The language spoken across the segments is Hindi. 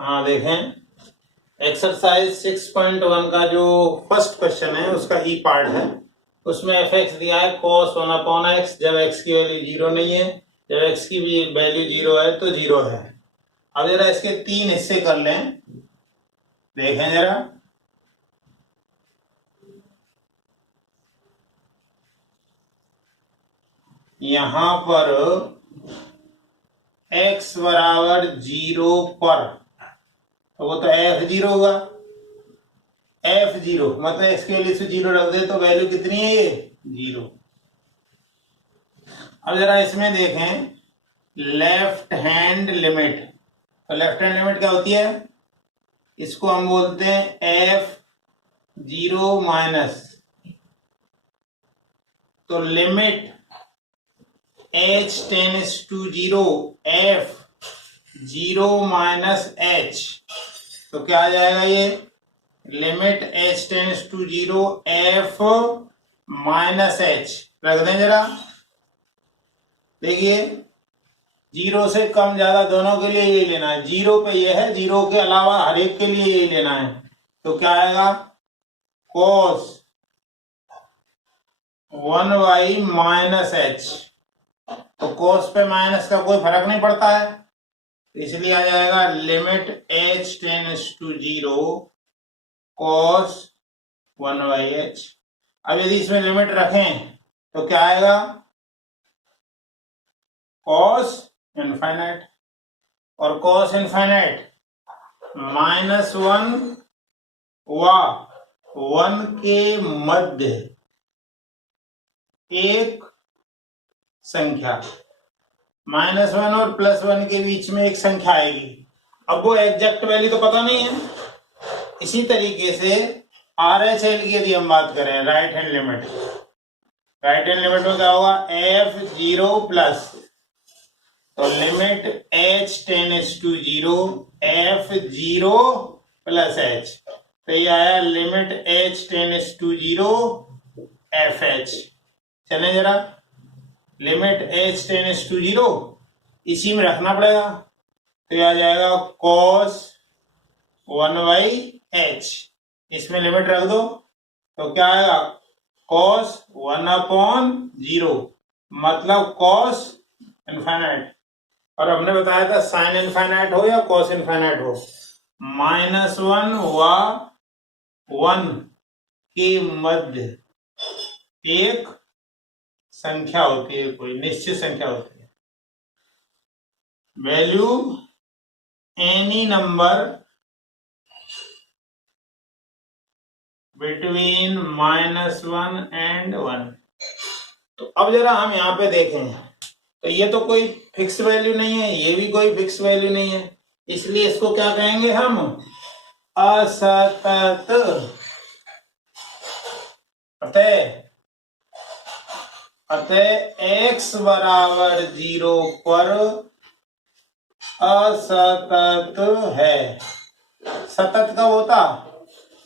हाँ देखें, एक्सरसाइज 6.1 का जो फर्स्ट क्वेश्चन है उसका ई पार्ट है। उसमें एफ एक्स दिया है cos 1/x, जब x की वैल्यू जीरो नहीं है, जब x की भी वैल्यू जीरो है तो जीरो है। अब जरा इसके तीन हिस्से कर लें, देखें जरा। यहां पर x बराबर जीरो पर, तो वो तो f जीरो हुआ। f जीरो मतलब x की वैल्यू से जीरो रख दे तो वैल्यू कितनी है, ये जीरो। अब जरा इसमें देखें लेफ्ट हैंड लिमिट। तो लेफ्ट हैंड लिमिट क्या होती है, इसको हम बोलते हैं f जीरो माइनस, तो limit h tends to zero f zero minus h, तो क्या आ जाएगा, ये limit h tends to zero f minus h। रख दें जरा, देखिए जीरो से कम ज्यादा दोनों के लिए यही लेना है, जीरो पे ये है, जीरो के अलावा हर एक के लिए यही लेना है। तो क्या आएगा, cos 1 माइनस h। तो cos पे माइनस का कोई फर्क नहीं पड़ता है, इसलिए आ जाएगा limit h tends to zero cos 1/h। अब यदि इसमें लिमिट रखें तो क्या आएगा, cos इनफाइनाइट, और cos इनफाइनाइट -1 व 1 के मध्य एक संख्या, -1 और +1 के बीच में एक संख्या आएगी। अब वो एग्जैक्ट वैल्यू तो पता नहीं है। इसी तरीके से RHL की यदि हम बात करें, right hand limit, right hand limit में क्या होगा, f जीरो प्लस, तो limit h tends to zero f zero plus h, तो ये आया limit h tends to zero fh। चलें जरा, limit h tends to zero इसी में रखना पड़ेगा, तो ये आ जाएगा cos 1/h। इसमें लिमिट रख दो तो क्या आएगा, cos 1/0, मतलब cos इनफाइनाइट। और हमने बताया था साइन इनफाइनाइट हो या cos इनफाइनाइट हो, -1 व 1 के मध्य एक संख्या होती है, कोई निश्चित संख्या होती है। Value any number between -1 and 1। तो अब जरा हम यहाँ पे देखें, तो ये तो कोई फिक्स वैल्यू नहीं है, ये भी कोई फिक्स वैल्यू नहीं है, इसलिए इसको क्या कहेंगे हम, असतत अतः x बराबर जीरो पर असतत है। सतत कब होता,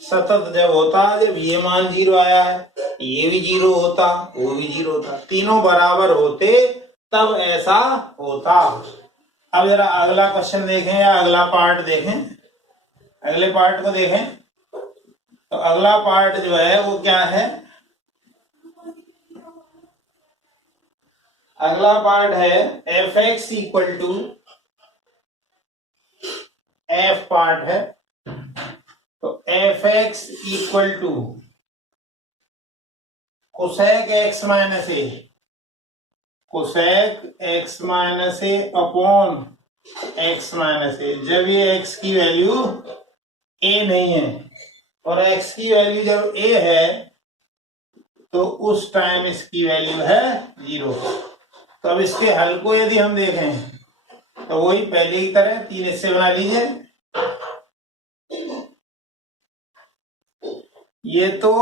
सतत जब होता जब ये मान जीरो आया है, ये भी जीरो होता, वो भी जीरो होता, तीनों बराबर होते तब ऐसा होता। अब जरा अगला क्वेश्चन देखें या अगला पार्ट देखें, अगले पार्ट को देखें। तो अगला पार्ट जो है वो क्या है, अगला पार्ट है F X equal to, F part है, तो F X equal to cosec X minus A, cosec X minus A upon X minus A, जब ये एक्स की वैल्यू ए नहीं है और एक्स की वैल्यू जब ए है तो उस टाइम इसकी वैल्यू है जीरो। तो अब इसके हल को यदि हम देखें तो वही पहले की तरह तीन हिस्से बना लीजिए। ये तो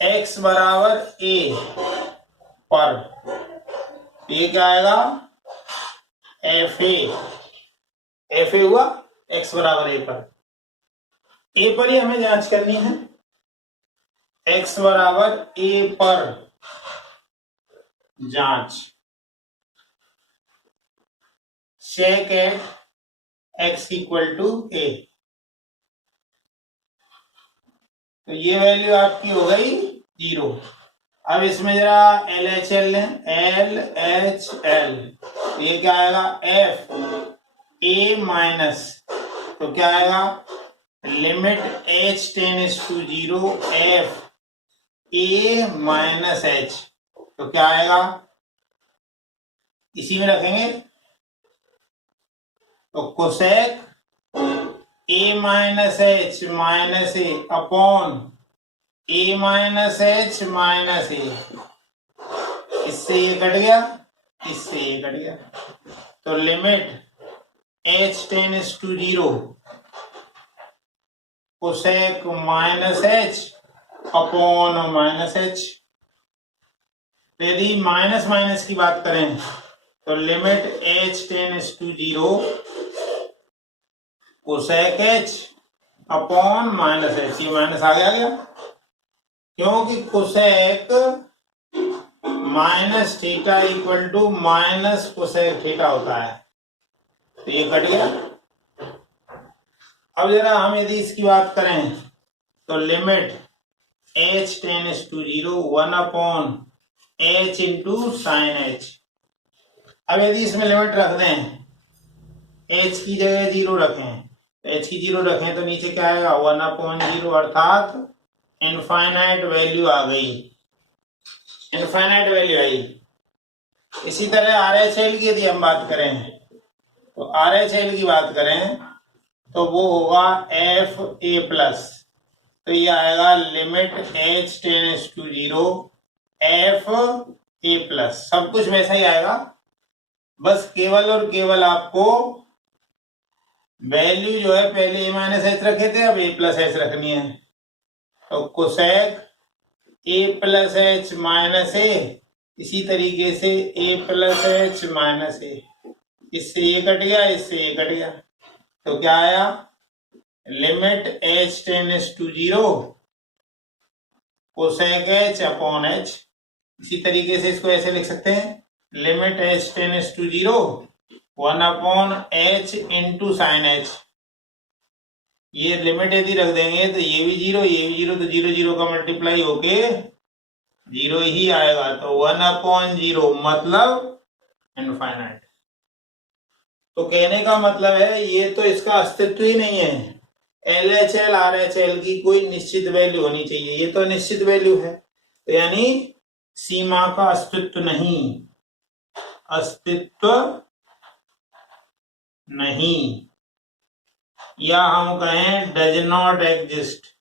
x बराबर a पर, ये क्या आएगा, एफ ए हुआ x बराबर a पर, a पर ही हमें जांच करनी है, x बराबर a पर जांच। सेक एट एक्स इक्वल टू ए। तो ये वैल्यू आपकी हो गई 0। अब इसमें जरा एल एच एल लें, एल एच एल, ये क्या आएगा एफ ए माइनस, तो क्या आएगा limit H tends to 0 F A minus H, तो क्या आएगा इसी में रखेंगे, तो cosec A minus H minus A upon A minus H minus A, इससे ये कट गया, इससे ये कट गया, तो limit H tends to 0 cosec minus H upon minus H. यदि माइनस माइनस की बात करें तो limit H tends to 0 cosec h upon minus h, ये माइनस आगे आ गया क्योंकि cosec minus theta equal to minus cosec theta होता है, तो ये कट गया। अब जरा हम यदि इसकी बात करें तो limit H tends to 0 1 upon h into sine h. अब यदि इसमें लिमिट रख दें, एच की जगह 0 रखें, तो एच की 0 रखें तो नीचे क्या आएगा 1 अपॉन 0, अर्थात इनफाइनाइट वैल्यू आ गई, इनफाइनाइट वैल्यू आई। इसी तरह आर एच एल की यदि हम बात करें तो आर एच एल की बात करें तो वो होगा एफ ए प्लस, तो ये आएगा limit H tends to 0 F A plus, सब कुछ वैसा ही आएगा, बस केवल और केवल आपको वैल्यू जो है पहले ए माइनस एच रखे थे, अब ए प्लस एच रखनी है, तो cosec A plus H minus A, इसी तरीके से A plus H minus A, इससे ये कट गया, इससे ये कट गया, तो क्या आया limit H tends to 0 cosec h upon h. इसी तरीके से इसको ऐसे लिख सकते हैं limit H tends to 0 1 upon h into sine h. ये लिमिट यदि रख देंगे तो ये भी 0, ये भी 0, तो 0 0 का मल्टीप्लाई होके 0 ही आएगा, तो 1 अपॉन 0 मतलब इनफाइनाइट। तो कहने का मतलब है ये तो इसका अस्तित्व ही नहीं है, L H L R H L की कोई निश्चित वैल्यू होनी चाहिए, ये तो निश्चित वैल्यू है, तो यानी सीमा का अस्तित्व नहीं, अस्तित्व नहीं, या हम कहें डज नॉट एग्जिस्ट।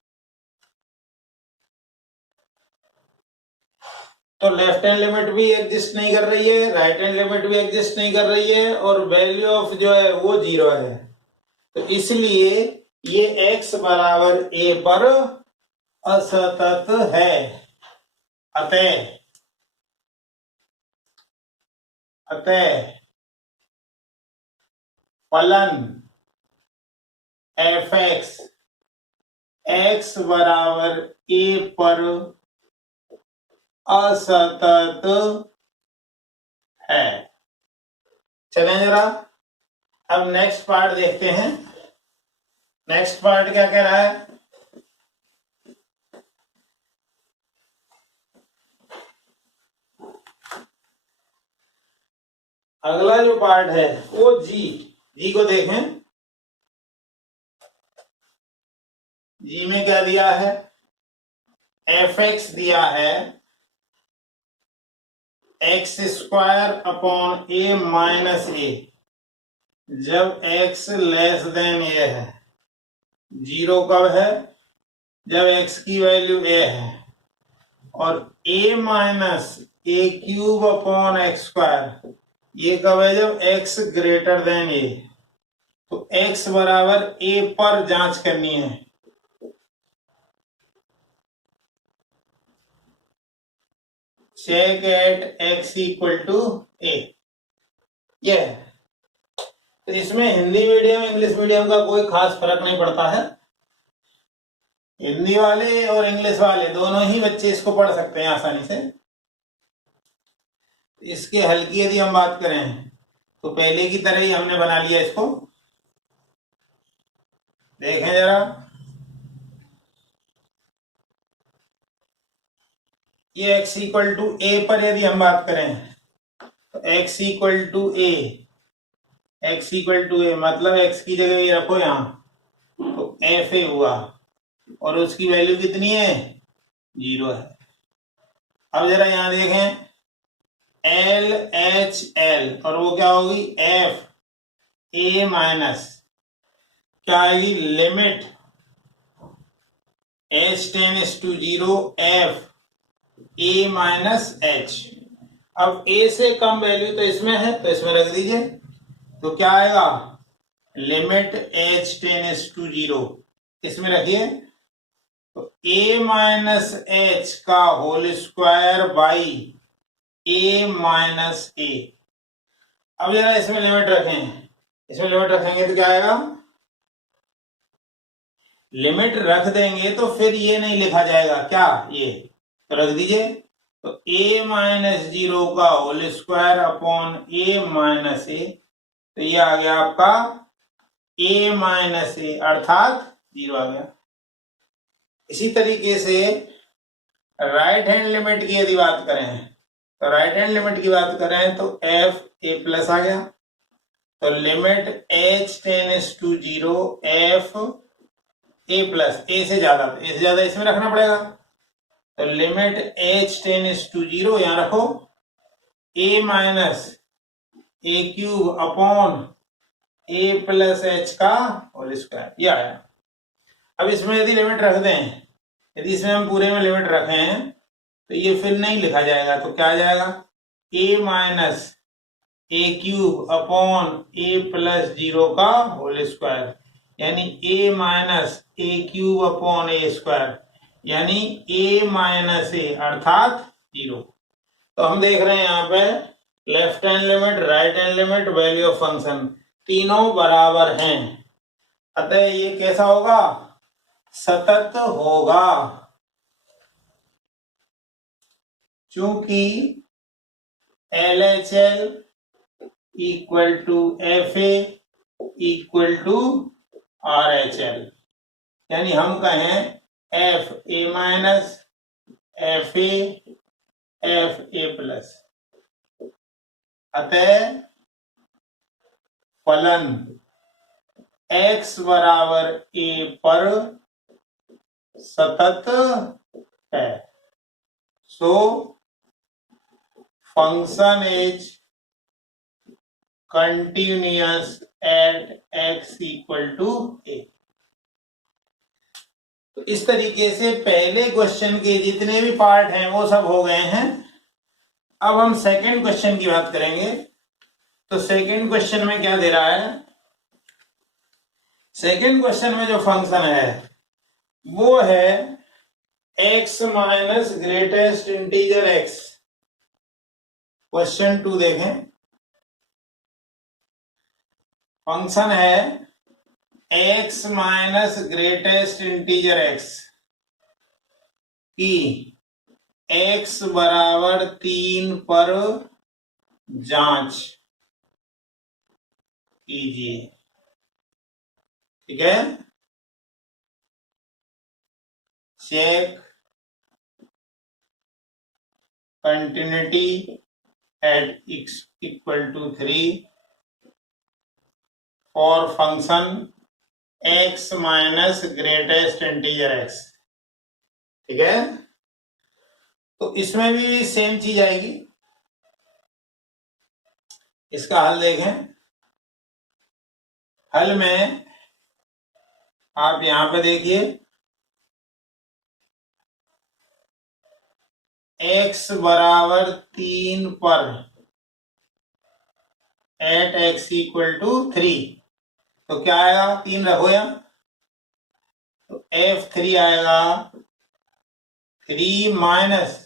तो लेफ्ट हैंड लिमिट भी एग्जिस्ट नहीं कर रही है, राइट हैंड लिमिट भी एग्जिस्ट नहीं कर रही है, और वैल्यू ऑफ जो है वो 0 है, तो इसलिए ये x बराबर a पर असतत है। अतः फलन fx x बराबर a पर असतत है। चलें जरा अब नेक्स्ट पार्ट देखते हैं। नेक्स्ट पार्ट क्या कह रहा है, अगला जो पार्ट है वो जी को देखें। जी में क्या दिया है, एफ एक्स दिया है x square upon A minus A, जब x लेस देन ए है। 0 कब है, जब x की वैल्यू a है, और a minus a cube upon x square, ये कब है, जब x ग्रेटर देन a। तो x बराबर a पर जांच करनी है, check at x equal to a। ये तो इसमें हिंदी मीडियम इंग्लिश मीडियम का कोई खास फर्क नहीं पड़ता है, हिंदी वाले और इंग्लिश वाले दोनों ही बच्चे इसको पढ़ सकते हैं आसानी से। इसके हल की यदि हम बात करें तो पहले की तरह ही हमने बना लिया इसको। देखें जरा, ये x इक्वल टू ए पर यदि हम बात करें तो x equal to A, x equal to A मतलब x की जगह ये रखो यहां, तो एफ ए हुआ और उसकी वैल्यू कितनी है, 0 है। अब जरा यहां देखें, एल एच एल और वो क्या होगी, एफ ए माइनस क्या आएगी, limit H tends to 0 F A minus h. अब ए से कम वैल्यू तो इसमें है तो इसमें रख दीजिए, तो क्या आएगा, लिमिट एच टेंड्स टू 0 इसमें रखिए, तो ए माइनस एच का whole square by A minus A. अब जरा इसमें लिमिट रखें, इसमें लिमिट रखेंगे तो क्या आएगा, लिमिट रख देंगे तो फिर ये नहीं लिखा जाएगा क्या, ये तो रख दीजिए, तो a माइनस 0 का whole square upon a minus A, तो ये आ गया आपका a माइनस ए अर्थात 0 आ गया। इसी तरीके से राइट हैंड लिमिट की यदि बात करें तो राइट हैंड लिमिट की बात करें तो एफ ए प्लस आ गया, तो limit H tends to 0 F A plus, A से ज्यादा इसमें रखना पड़ेगा, तो लिमिट एच टेंड्स टू 0 यहां रखो, ए minus a cube upon A plus H का होल स्क्वायर, ये आया। अब इसमें यदि लिमिट रख दें, यदि इसमें हम पूरे में लिमिट रखें तो ये फिर नहीं लिखा जाएगा, तो क्या आ जाएगा, ए minus a cube upon A plus 0 का होल स्क्वायर, यानी ए minus a cube upon A square, यानी ए माइनस ए अर्थात 0। तो हम देख रहे हैं यहाँ पे left hand limit, right hand limit, value of function तीनों बराबर हैं, अतः ये कैसा होगा, सतत होगा, चूंकि LHL equal to FA equal to RHL, यानी हम कहें FA minus FA FA plus, अतः फलन x बराबर a पर सतत है, so function is continuous at x equal to a। तो इस तरीके से पहले क्वेश्चन के जितने भी पार्ट हैं वो सब हो गए हैं। अब हम सेकंड क्वेश्चन की बात करेंगे। तो सेकंड क्वेश्चन में क्या दे रहा है, सेकंड क्वेश्चन में जो फंक्शन है वो है x minus greatest integer x। Question 2 देखें, फंक्शन है x minus greatest integer x की x बराबर 3 पर जांच कीजिए, ठीक है, check continuity at x equal to 3 for function x minus greatest integer x, ठीक है। तो इसमें भी सेम चीज आएगी। इसका हल देखें, हल में आप यहां पे देखिए x बराबर 3 पर एट x इक्वल टू 3, तो क्या आएगा, 3 रखो यहां, तो f3 आएगा 3 माइनस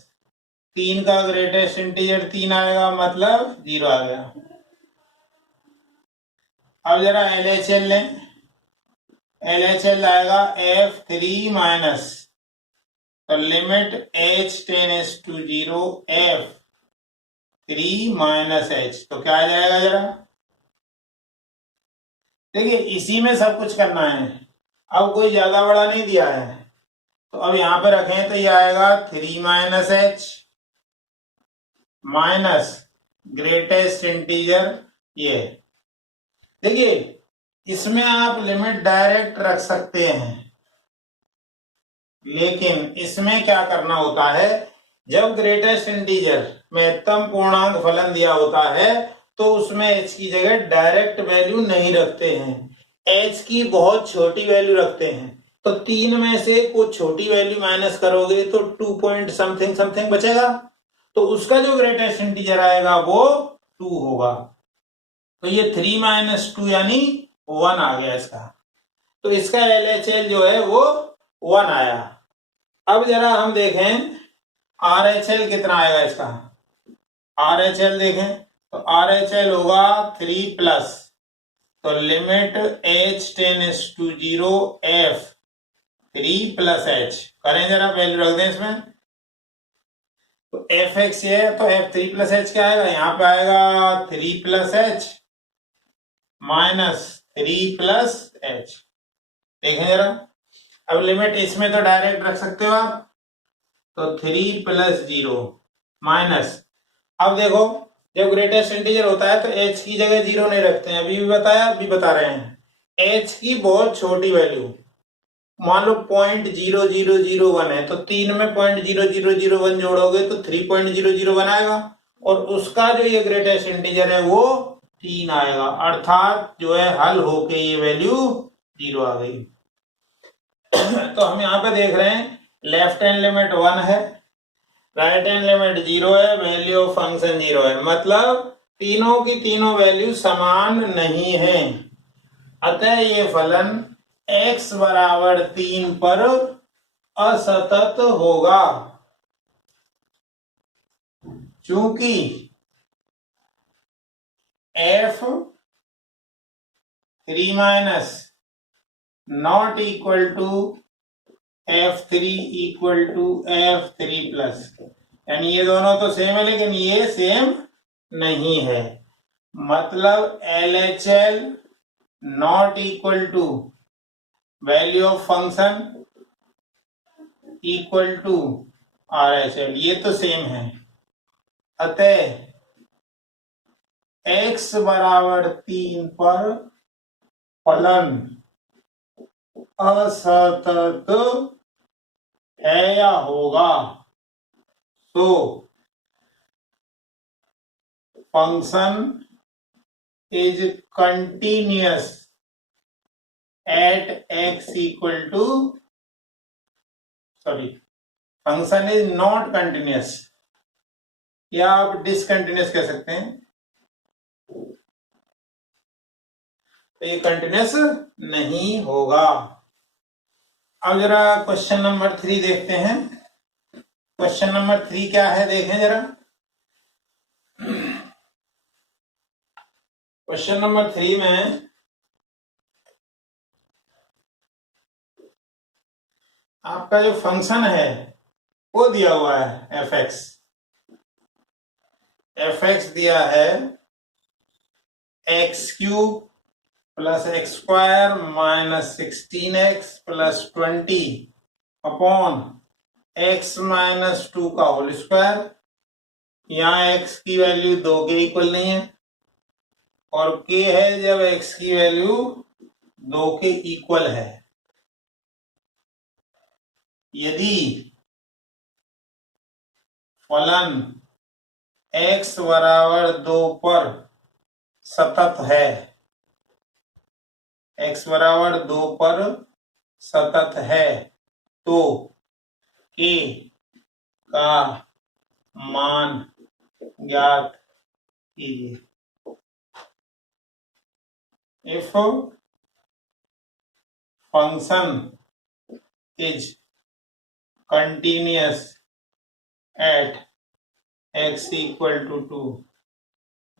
3 का ग्रेटेस्ट इंटीजर 3 आएगा, मतलब 0 आ गया। अब जरा LHL लें, LHL आएगा f3 माइनस, तो limit h tends to 0 f3 minus h, तो क्या आ जाएगा जरा, देखिए इसी में सब कुछ करना है, अब कोई ज्यादा बड़ा नहीं दिया है, तो अब यहां पे रखें तो ये आएगा 3 minus H minus greatest integer ये। देखिए इसमें आप लिमिट डायरेक्ट रख सकते हैं, लेकिन इसमें क्या करना होता है, जब ग्रेटेस्ट इंटीजर महत्तम पूर्णांक फलन दिया होता है तो उसमें h की जगह डायरेक्ट वैल्यू नहीं रखते हैं, h की बहुत छोटी वैल्यू रखते हैं। तो 3 में से कुछ छोटी वैल्यू माइनस करोगे तो 2 पॉइंट समथिंग समथिंग बचेगा, तो उसका जो ग्रेटेस्ट इंटीजर आएगा वो 2 होगा। तो ये 3 माइनस 2 यानी 1 आ गया इसका, तो इसका LHL जो है वो 1 आया। अब जरा हम देखें RHL कितना आएगा इसका, RHL देखें तो RHL होगा 3 प्लस, तो limit h tends to 0 f 3 plus h करें, जरा वैल्यू रख दें इसमें, तो fx ये है तो f 3 प्लस h क्या आएगा, यहां पे आएगा 3 plus h minus 3 plus h। देखें जरा, अब लिमिट इसमें तो डायरेक्ट रख सकते हो आप, तो 3 प्लस 0 माइनस, अब देखो जब ग्रेटेस्ट इंटीजर होता है तो h की जगह 0 नहीं रखते हैं, अभी भी बताया अभी बता रहे हैं, h की बहुत छोटी वैल्यू मान लो 0.0001 है, तो 3 में 0.0001 जोड़ोगे तो 3.001 आएगा, और उसका जो ये ग्रेटेस्ट इंटीजर है वो 3 आएगा, अर्थात जो है हल होके ये वैल्यू 0 आ गई। तो हम यहाँ पे देख रहे हैं लेफ्ट हैंड लिमिट 1 है, राइट हैंड लिमिट 0 है, वैल्यू ऑफ फंक्शन 0 है, मतलब तीनों की तीनों वैल्यू समान नहीं है, अतः ये फलन x बराबर 3 पर असतत होगा, चूंकि f 3 minus not equal to f3 equal to f3 plus, यानी ये दोनों तो सेम है लेकिन ये सेम नहीं है, मतलब LHL not equal to value of function equal to RHL, ये तो सेम है, अतः x बराबर 3 पर फलन असतत है या होगा, तो function is continuous at x equal to, sorry function is not continuous, या आप डिसकंटिन्यूअस कह सकते हैं, तो ये कंटिन्यूअस नहीं होगा। अब जरा क्वेश्चन नंबर 3 देखते हैं, क्वेश्चन नंबर 3 क्या है देखें जरा, क्वेश्चन नंबर 3 में आपका जो फंक्शन है वो दिया हुआ है fx दिया है x cube plus x square minus 16x plus 20 upon x minus 2 का होल स्क्वायर, यहाँ x की वैल्यू 2 के इक्वल नहीं है, और k है जब x की वैल्यू 2 के इक्वल है, यदि फलन x बराबर 2 पर सतत है, x बराबर 2 पर सतत है, तो k का मान ज्ञात कीजिए। If function is continuous at x equal to 2,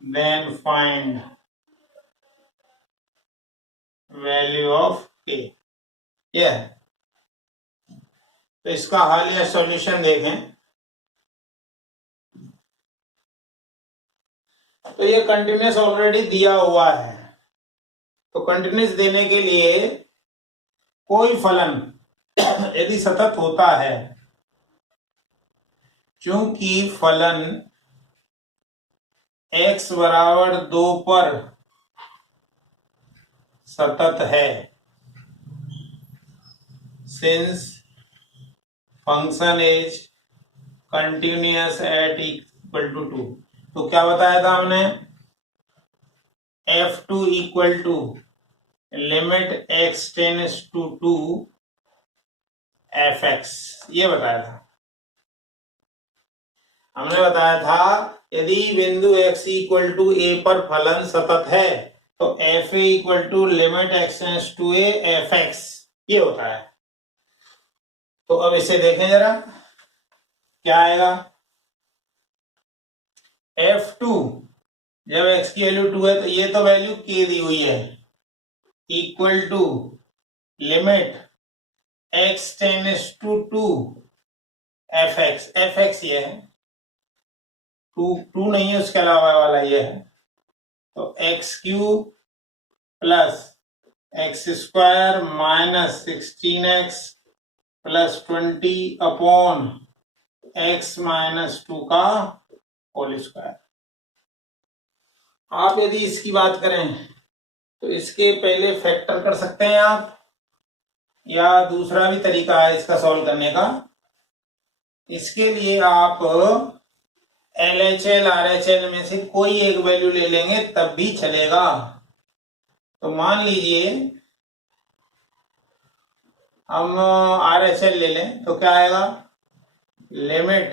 then find value of k। यह है, तो इसका हल या सॉल्यूशन देखें, तो ये कंटिन्यूअस ऑलरेडी दिया हुआ है, तो कंटिन्यूस देने के लिए कोई फलन यदि सतत होता है, क्योंकि फलन x बराबर 2 पर सतत है, since function is continuous at equal to 2। तो क्या बताया था हमने, f2 equal to limit x tends to 2 fx, ये बताया था। हमने बताया था यदि बिंदु x इक्वल टू a पर फलन सतत है तो f equal to limit x tends to a fx, ये होता है। तो अब इसे देखें जरा, क्या आएगा, f2 जब x की वैल्यू 2 है तो ये तो वैल्यू k दी हुई है, equal to limit x tends to 2 fx, fx ये है, 2 नहीं है उसके अलावा वाला ये है, तो x cube plus x square minus 16x plus 20 upon x minus 2 का होल स्क्वायर। आप यदि इसकी बात करें तो इसके पहले फैक्टर कर सकते हैं आप, या दूसरा भी तरीका है इसका सॉल्व करने का। इसके लिए आप LHL RHL में से कोई एक वैल्यू ले लेंगे तब भी चलेगा। तो मान लीजिए हम RHL ले लें तो क्या आएगा, limit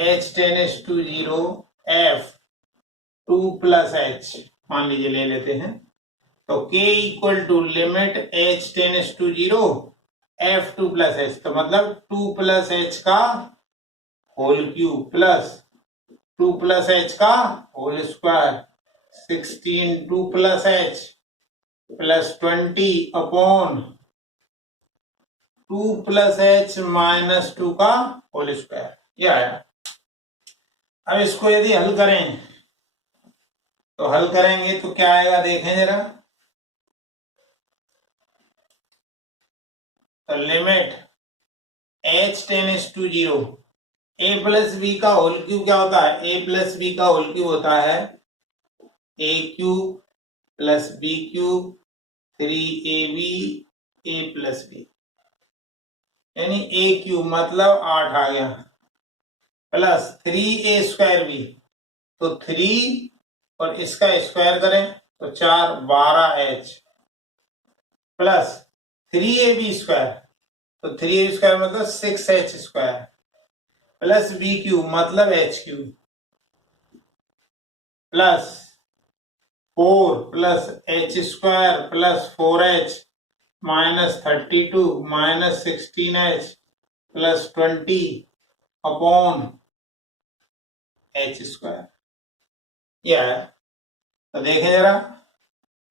h tends to 0 f2 plus h, मान लीजिए ले लेते हैं, तो k equal to limit h tends to 0 f2 plus h, तो मतलब 2 प्लस h का whole cube plus 2 plus h का whole square, 16 2 plus h plus 20 upon 2 plus h minus 2 का होल स्क्वायर, ये आया। अब इसको यदि हल करें तो हल करेंगे तो क्या आएगा, देखें जरा, तो limit h tends to 0, a plus b का होल क्यूब क्या होता है, a प्लस बी का होल क्यूब होता है a cube plus b cube 3ab a plus b, यानी a क्यूब मतलब 8 आ गया, प्लस 3a स्क्वायर बी, तो 3 और इसका स्क्वायर करें तो 4 12h, प्लस 3ab स्क्वायर, तो 3ab स्क्वायर मतलब 6h square, plus b cube मतलब h cube, plus 4 plus h square plus 4h minus 32 minus 16h plus 20 upon h square, यह है। तो देखें जरा,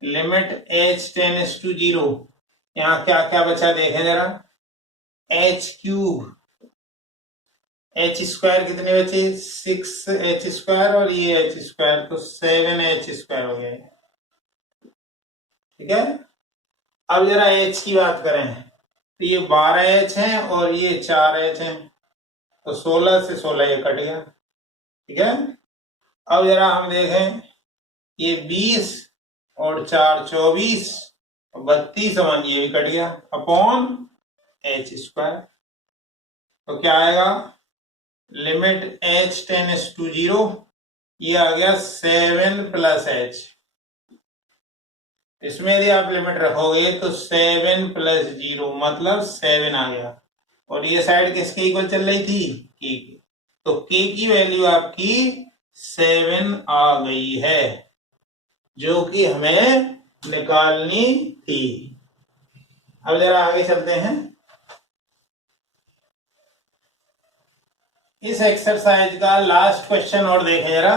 लिमिट h टेंड्स टू 0, यहां क्या क्या बचा देखें जरा, h क्यूब, h स्क्वायर कितने बचे, 6h स्क्वायर और ये h स्क्वायर, तो 7h स्क्वायर हो गया, ठीक है। अब जरा h की बात करें तो ये 12h है और ये 4h है, तो 16 से 16 ये कट गया, ठीक है। अब जरा हम देखें, ये 20 और 4 24 और 32 समान ये भी कट गया, अपॉन h स्क्वायर, तो क्या आएगा, लिमिट h टेंड्स टू 0, ये आ गया 7 प्लस h, इसमें यदि आप लिमिट रखोगे तो 7 प्लस 0 मतलब 7 आ गया, और ये साइड किसके इक्वल चल रही थी, k की, तो k की वैल्यू आपकी 7 आ गई है, जो कि हमें निकालनी थी। अब जरा आगे चलते हैं, इस एक्सरसाइज का लास्ट क्वेश्चन और देखें जरा,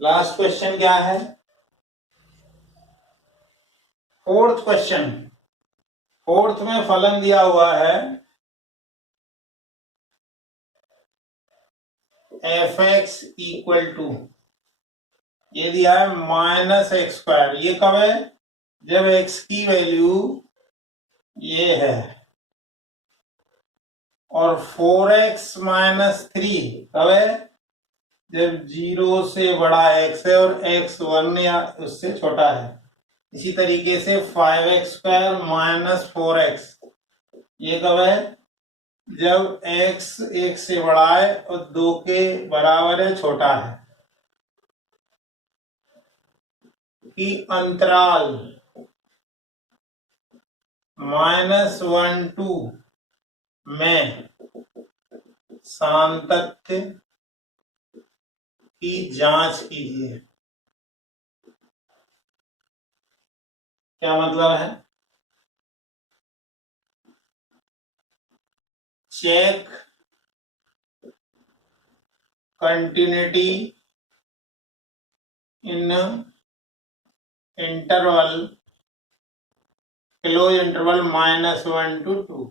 लास्ट क्वेश्चन क्या है, फोर्थ क्वेश्चन। फोर्थ में फलन दिया हुआ है एफ एक्स इक्वल टू, ये दिया है माइनस एक्स स्क्वायर। ये कब है? जब एक्स की वैल्यू ये है, और 4x माइनस 3 कब है? जब 0 से बड़ा x है और x 1 या उससे छोटा है। इसी तरीके से 5x स्क्वायर माइनस 4x, ये कब है? जब x 1 से बड़ा है और 2 के बराबर है, छोटा है। कि अंतराल -1 to में सातत्य की जांच कीजिए। क्या मतलब है? Check continuity in interval, close interval -1 to 2।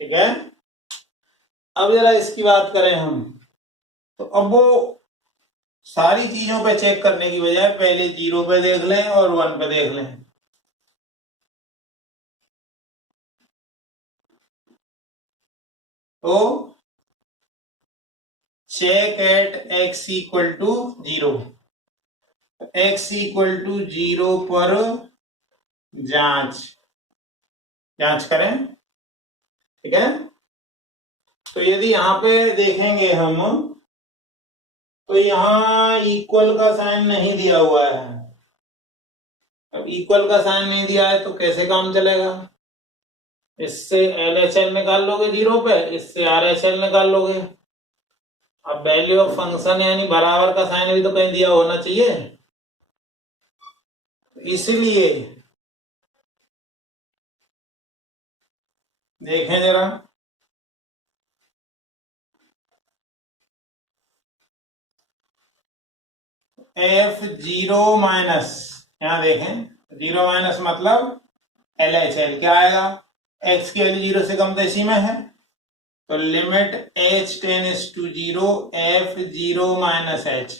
ठीक है। अब जरा इसकी बात करें हम, तो अब वो सारी चीजों पे चेक करने की बजाय पहले 0 पे देख लें और 1 पे देख लें। तो check at x equal to 0, x equal to 0 पर जांच करें। ठीक है। तो यदि यहाँ पे देखेंगे हम, तो यहाँ इक्वल का साइन नहीं दिया हुआ है। अब इक्वल का साइन नहीं दिया है तो कैसे काम चलेगा? इससे LHL निकाल लोगे 0 पे, इससे RHL निकाल लोगे। अब वैल्यू ऑफ फंक्शन यानी बराबर का साइन भी तो कहीं दिया होना चाहिए, इसलिए देखें जरा, F0 माइनस, यहां देखें 0 माइनस मतलब LHL क्या आएगा? x की वैल्यू 0 से कम तो इसी में है, तो limit h tends to 0 F0 minus h,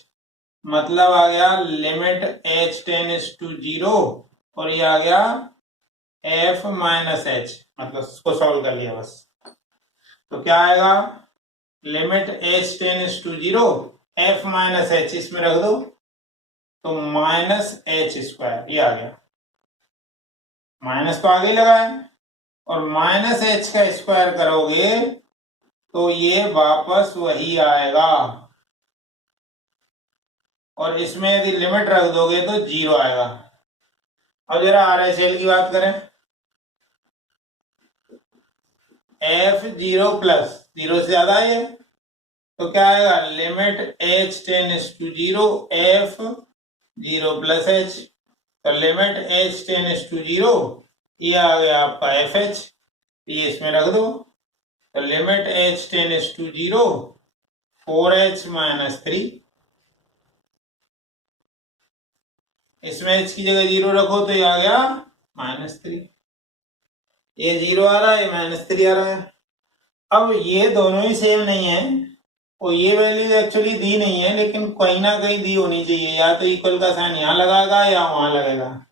मतलब आ गया लिमिट h टेंड्स टू 0 और ये आ गया f माइनस h, मतलब इसको सॉल्व कर लिया बस। तो क्या आएगा? Limit h tends to 0 f minus h, इसमें रख दो तो माइनस h स्क्वायर, ये आ गया। माइनस तो आगे लगा है, और माइनस h का स्क्वायर करोगे तो ये वापस वही आएगा, और इसमें यदि लिमिट रख दोगे तो 0 आएगा। अब जरा RHL की बात करें, F0 प्लस 0 से ज्यादा है तो क्या आएगा? Limit h tends to 0 F0 plus h, तो लिमिट h टेंड्स टू 0, ये आ गया आपका FH, ये इसमें रख दो तो limit h tends to 0 4h minus 3, इसमें h की जगह 0 रखो तो ये आ गया -3। ये 0 आ रहा है, -3 आ रहा है। अब ये दोनों ही सेम नहीं है, और ये वैल्यू एक्चुअली दी नहीं है, लेकिन कहीं ना कहीं दी होनी चाहिए, या तो इक्वल का साइन यहाँ लगाएगा या वहां लगेगा,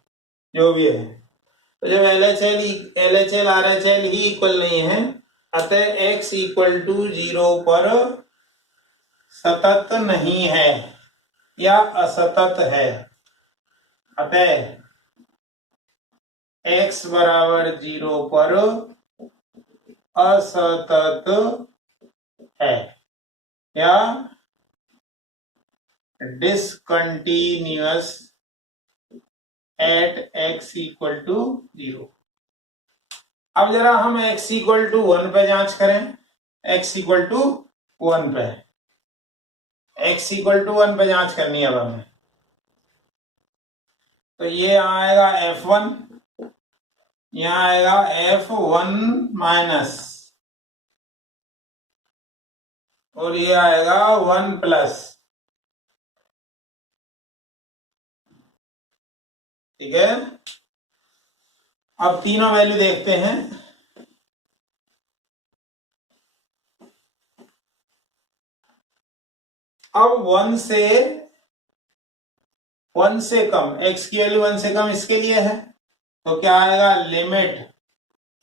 जो भी है। तो जब LHL RHL ही इक्वल नहीं है, अतः x इक्वल टू 0 पर सतत नहीं है या असतत है, अतः x बराबर 0 पर असतत है या discontinuous at x equal to 0। अब जरा हम x इक्वल टू 1 पे जांच करें। x इक्वल टू 1 पे, x इक्वल टू 1 पे जांच करनी है अब हमें। तो ये आएगा F1, यहाँ आएगा F1 माइनस, और ये आएगा 1 प्लस। ठीक है। अब तीनों वैल्यू देखते हैं। अब 1 से कम, x की वैल्यू 1 से कम इसके लिए है, तो क्या आएगा, limit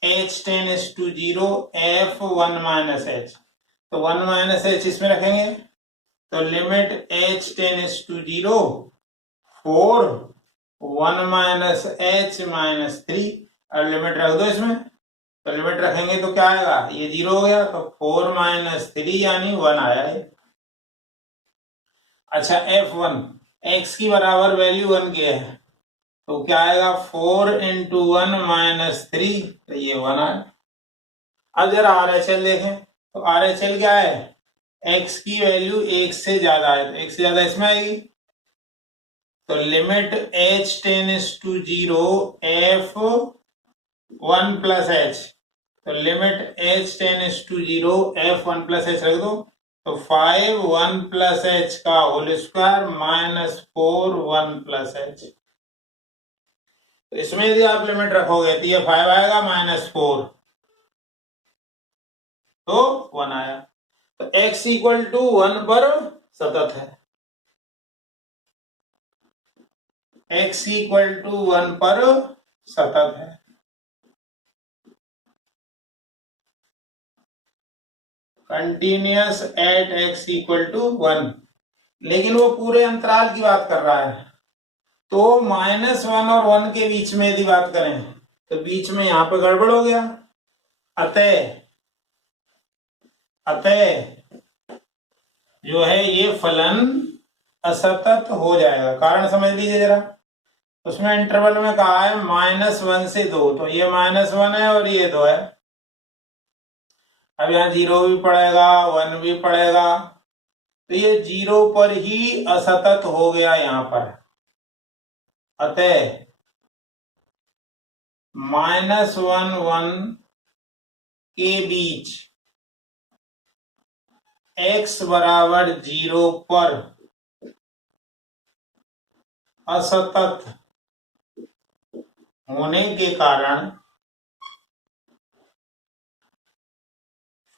h tends to 0 f 1 minus h, तो 1 माइनस h इसमें रखेंगे, तो limit h tends to 0 4 1 minus h minus 3, और लिमिट रख दो इसमें, तो लिमिट रखेंगे तो क्या आएगा, ये 0 हो गया, तो 4 माइनस 3 यानी 1 आया है। अच्छा f1 x की बराबर वैल्यू 1 की है, तो क्या आएगा, 4 इंटू 1 माइनस 3, तो ये 1 आया। अब जरा RHL देखें, तो RHL क्या है, x की वैल्यू 1 से ज्यादा है, तो 1 से ज्यादा इसमें आएगी, तो limit h tends to 0 f 1 plus h, तो limit h tends to 0 f 1 plus h रख दो, तो 5 1 प्लस h का whole square minus 4 1 plus h, तो इसमें यदि आप लिमिट रखोगे तो ये 5 आएगा माइनस 4, तो 1 आया, तो x इक्वल टू 1 पर सतत है, x इक्वल टू 1 पर सतत है। Continuous at x equal to 1, लेकिन वो पूरे अंतराल की बात कर रहा है, तो -1 और 1 के बीच में यदि बात करें तो बीच में यहां पे गड़बड़ हो गया, अतः जो है ये फलन असतत हो जाएगा। कारण समझ लीजिए जरा, उसमें इंटरवल में कहा है -1 से 2, तो ये -1 है और ये 2 है, अब यहाँ 0 भी पड़ेगा 1 भी पड़ेगा, तो ये 0 पर ही असतत हो गया यहाँ पर, अतः -1 1 के बीच x बराबर 0 पर असतत होने के कारण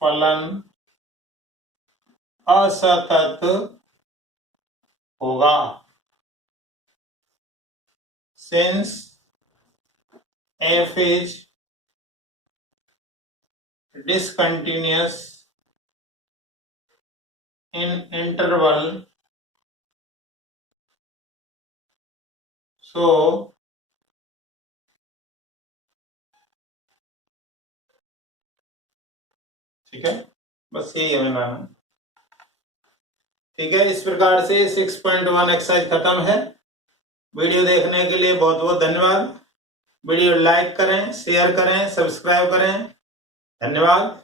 फलन असतत होगा, since f is discontinuous in interval, so ठीक है, बस यही हमें लाना। ठीक है, इस प्रकार से 6.1 एक्सरसाइज खत्म है। वीडियो देखने के लिए बहुत बहुत धन्यवाद। वीडियो लाइक करें, शेयर करें, सब्सक्राइब करें। धन्यवाद।